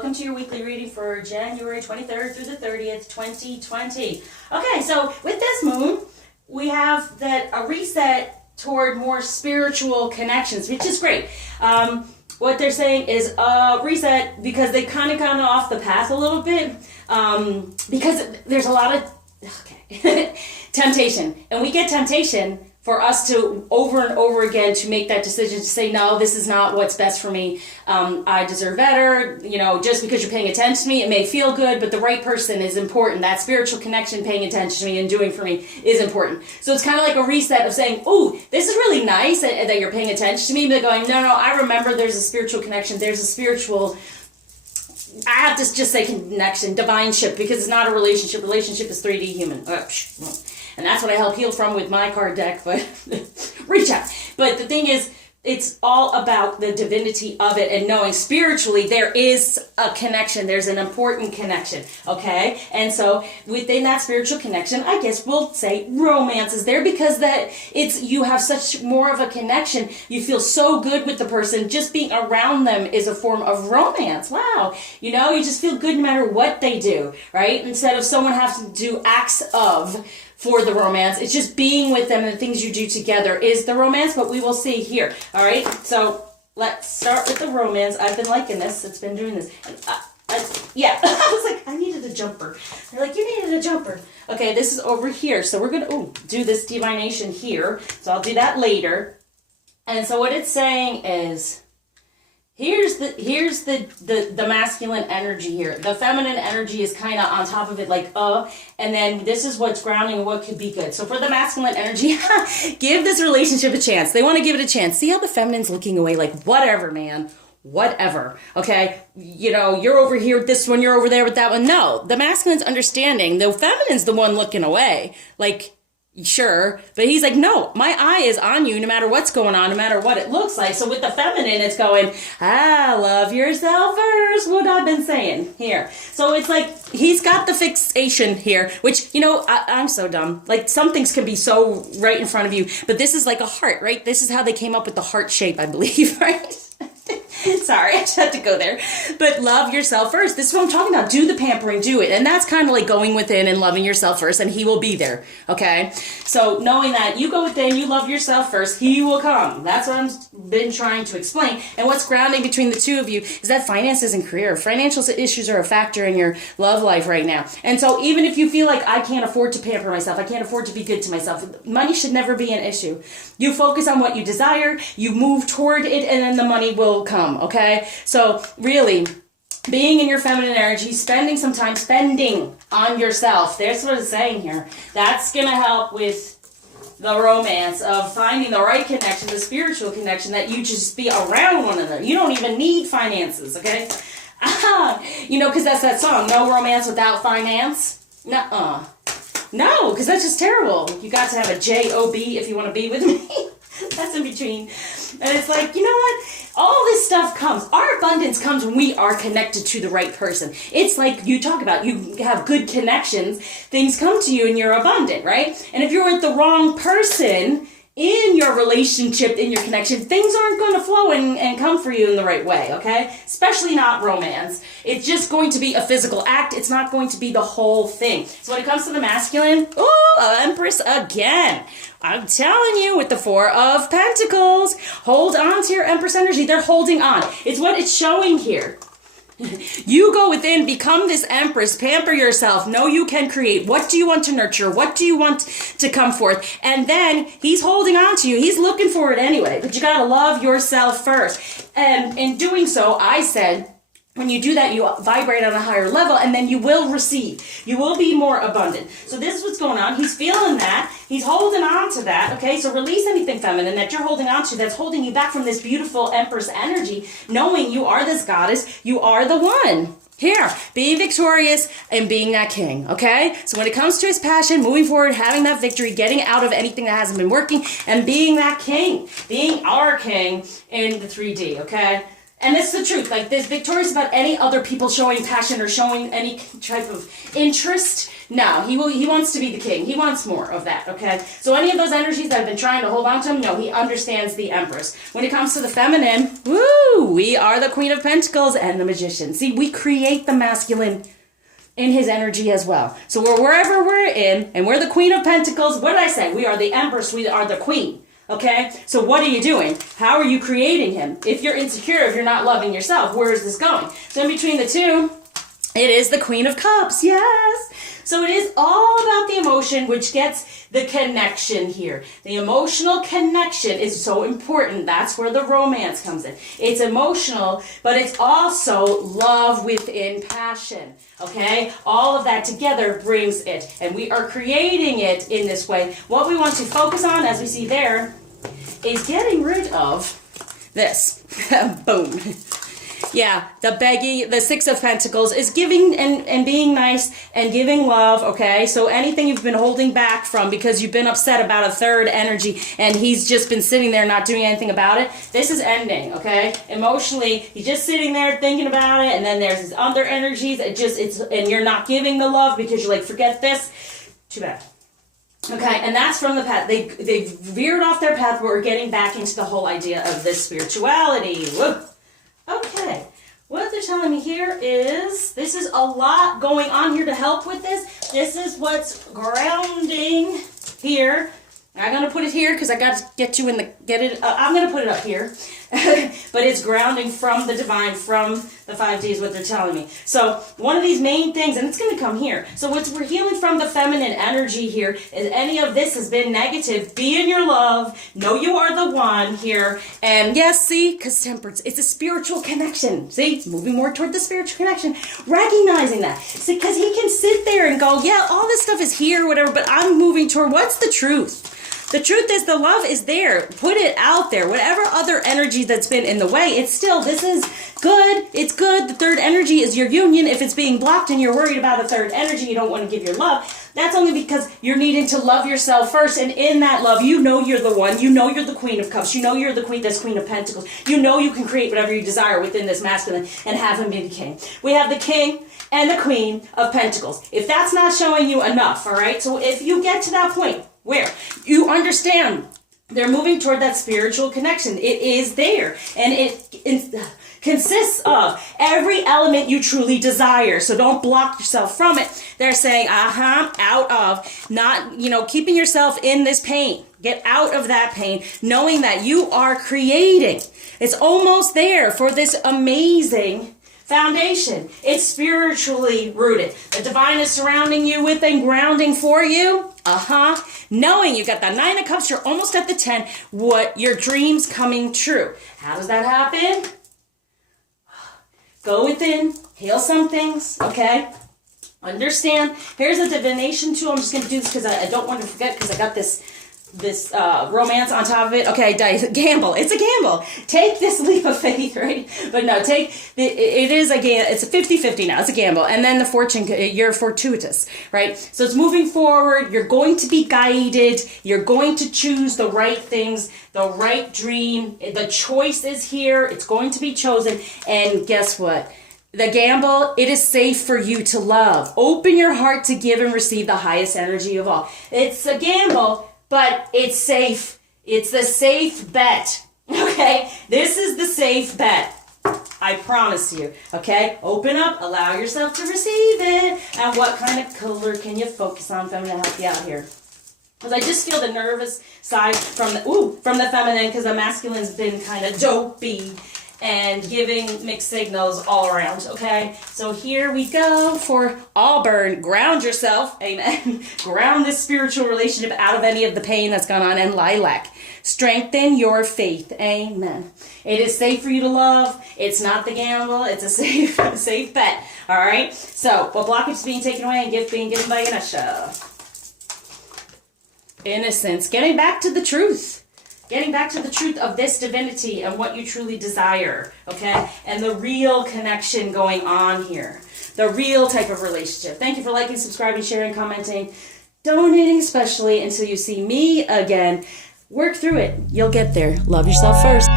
welcome to your weekly reading for January 23rd through the 30th, 2020. Okay, so with this moon, we have a reset toward more spiritual connections, which is great. What they're saying is reset because they kind of gone off the path a little bit because there's a lot of temptation, and we get temptation for us to over and over again to make that decision to say, no, this is not what's best for me. I deserve better. You know, just because you're paying attention to me, it may feel good, but the right person is important. That spiritual connection, paying attention to me and doing for me is important. So it's kind of like a reset of saying, oh, this is really nice that you're paying attention to me, but going, no, I remember there's a spiritual connection. There's a spiritual, I have to just say connection, divineship, because it's not a relationship. Relationship is 3D human. And that's what I help heal from with my card deck, but reach out. But the thing is, it's all about the divinity of it and knowing spiritually there is a connection. There's an important connection, okay? And so within that spiritual connection, I guess we'll say romance is there because you have such more of a connection. You feel so good with the person. Just being around them is a form of romance. Wow. You know, you just feel good no matter what they do, right? Instead of someone having to do acts of for the romance. It's just being with them and the things you do together is the romance, but we will see here. All right, so let's start with the romance. I've been liking this. It's been doing this. And yeah, I was like, I needed a jumper. They're like, you needed a jumper. Okay, this is over here. So we're going to do this divination here. So I'll do that later. And so what it's saying is, here's the masculine energy here. The feminine energy is kind of on top of it like, and then this is what's grounding what could be good. So for the masculine energy, give this relationship a chance. They want to give it a chance. See how the feminine's looking away like, whatever, man. Whatever. Okay. You know, you're over here with this one, you're over there with that one. No, the masculine's understanding. The feminine's the one looking away. Like, sure, but he's like, no, my eye is on you no matter what's going on, no matter what it looks like. So with the feminine, it's going, love yourself first, what I've been saying here. So it's like, he's got the fixation here, which, you know, I'm so dumb. Like, some things can be so right in front of you, but this is like a heart, right? This is how they came up with the heart shape, I believe, right? Sorry, I just had to go there. But love yourself first. This is what I'm talking about. Do the pampering, do it. And that's kind of like going within and loving yourself first, and he will be there, okay? So knowing that you go within, you love yourself first, he will come. That's what I've been trying to explain. And what's grounding between the two of you is that finances and career. Financial issues are a factor in your love life right now. And so even if you feel like I can't afford to pamper myself, I can't afford to be good to myself, money should never be an issue. You focus on what you desire, you move toward it, and then the money will come. Okay, so really being in your feminine energy, spending some time spending on yourself. That's what it's saying here. That's going to help with the romance of finding the right connection, the spiritual connection, that you just be around one another. You don't even need finances, okay? You know, because that's that song, no romance without finance. Nuh-uh. No, because that's just terrible. You got to have a J-O-B if you want to be with me. That's in between. And it's like, you know what? All this stuff comes. Our abundance comes when we are connected to the right person. It's like you talk about, you have good connections, things come to you and you're abundant, right? And if you're with the wrong person in your relationship, in your connection, things aren't going to flow and come for you in the right way, okay? Especially not romance. It's just going to be a physical act. It's not going to be the whole thing. So when it comes to the masculine, Empress again. I'm telling you, with the Four of Pentacles, hold on to your Empress energy. They're holding on. It's what it's showing here. You go within, become this Empress, pamper yourself, know you can create. What do you want to nurture? What do you want to come forth? And then he's holding on to you. He's looking for it anyway, but you got to love yourself first. And in doing so, I said, when you do that, you vibrate on a higher level, and then you will receive. You will be more abundant. So this is what's going on. He's feeling that. He's holding on to that, okay? So release anything feminine that you're holding on to that's holding you back from this beautiful Empress energy, knowing you are this goddess. You are the one. Here, being victorious and being that king, okay? So when it comes to his passion, moving forward, having that victory, getting out of anything that hasn't been working, and being that king, being our king in the 3D, okay? And it's the truth. Like, this Victorious about any other people showing passion or showing any type of interest. No, he wants to be the king. He wants more of that, okay? So any of those energies that have been trying to hold on to him, no, he understands the Empress. When it comes to the feminine, woo, we are the Queen of Pentacles and the Magician. See, we create the masculine in his energy as well. So wherever we're in, and we're the Queen of Pentacles, what did I say? We are the Empress, we are the Queen. Okay, so what are you doing? How are you creating him? If you're insecure, if you're not loving yourself, where is this going? So in between the two, it is the Queen of Cups, yes. So it is all about the emotion, which gets the connection here. The emotional connection is so important. That's where the romance comes in. It's emotional, but it's also love within passion, okay? All of that together brings it, and we are creating it in this way. What we want to focus on, as we see there, is getting rid of this. Boom. Yeah, the begging, the Six of Pentacles is giving and being nice and giving love, okay? So anything you've been holding back from because you've been upset about a third energy and he's just been sitting there not doing anything about it, this is ending, okay? Emotionally, he's just sitting there thinking about it, and then there's his other energies, and you're not giving the love because you're like, forget this. Too bad. Okay, and that's from the path. They veered off their path, but we're getting back into the whole idea of this spirituality. Whoa. Okay, what they're telling me here is this is a lot going on here to help with this. This is what's grounding here. I'm going to put it here because I got to get you in the, I'm going to put it up here. But it's grounding from the divine, from the 5D is what they're telling me. So one of these main things, and it's going to come here. So what we're healing from the feminine energy here is any of this has been negative. Be in your love. Know you are the one here. And yes, see, because temperance, it's a spiritual connection. See, it's moving more toward the spiritual connection. Recognizing that. See, because he can sit there and go, yeah, all this stuff is here, whatever, but I'm moving toward what's the truth? The truth is the love is there. Put it out there. Whatever other energy that's been in the way, it's still, this is good. It's good. The third energy is your union. If it's being blocked and you're worried about a third energy, you don't want to give your love, that's only because you're needing to love yourself first. And in that love, you know you're the one. You know you're the Queen of Cups. You know you're the Queen, this Queen of Pentacles. You know you can create whatever you desire within this masculine and have him be the king. We have the King and the Queen of Pentacles. If that's not showing you enough, all right? So if you get to that point, where you understand they're moving toward that spiritual connection. It is there. And it consists of every element you truly desire. So don't block yourself from it. They're saying, out of, not, keeping yourself in this pain. Get out of that pain, knowing that you are creating. It's almost there for this amazing foundation. It's spiritually rooted. The divine is surrounding you with and grounding for you. Knowing you got the 9 of Cups, you're almost at the 10. What your dreams coming true. How does that happen? Go within, heal some things, okay? Understand. Here's a divination tool. I'm just going to do this because I don't want to forget because I got this romance on top of it. Okay, gamble. It's a gamble. Take this leap of faith, right? But no, it is a gamble. It's a 50-50 now. It's a gamble. And then the fortune, you're fortuitous, right? So it's moving forward. You're going to be guided. You're going to choose the right things, the right dream. The choice is here. It's going to be chosen. And guess what? The gamble, it is safe for you to love. Open your heart to give and receive the highest energy of all. It's a gamble, but it's safe. It's the safe bet. Okay? This is the safe bet. I promise you. Okay? Open up. Allow yourself to receive it. And what kind of color can you focus on? I'm going to help you out here. Because I just feel the nervous side from the feminine, because the masculine's been kind of dopey and giving mixed signals all around, okay? So here we go for Auburn. Ground yourself, amen. Ground this spiritual relationship out of any of the pain that's gone on. And Lilac, strengthen your faith, amen. It is safe for you to love. It's not the gamble. It's a safe bet, all right? So, what blockage is being taken away and gift being given by Ganesha? Innocence, getting back to the truth. Getting back to the truth of this divinity and what you truly desire, okay? And the real connection going on here. The real type of relationship. Thank you for liking, subscribing, sharing, commenting, donating especially until you see me again. Work through it. You'll get there. Love yourself first.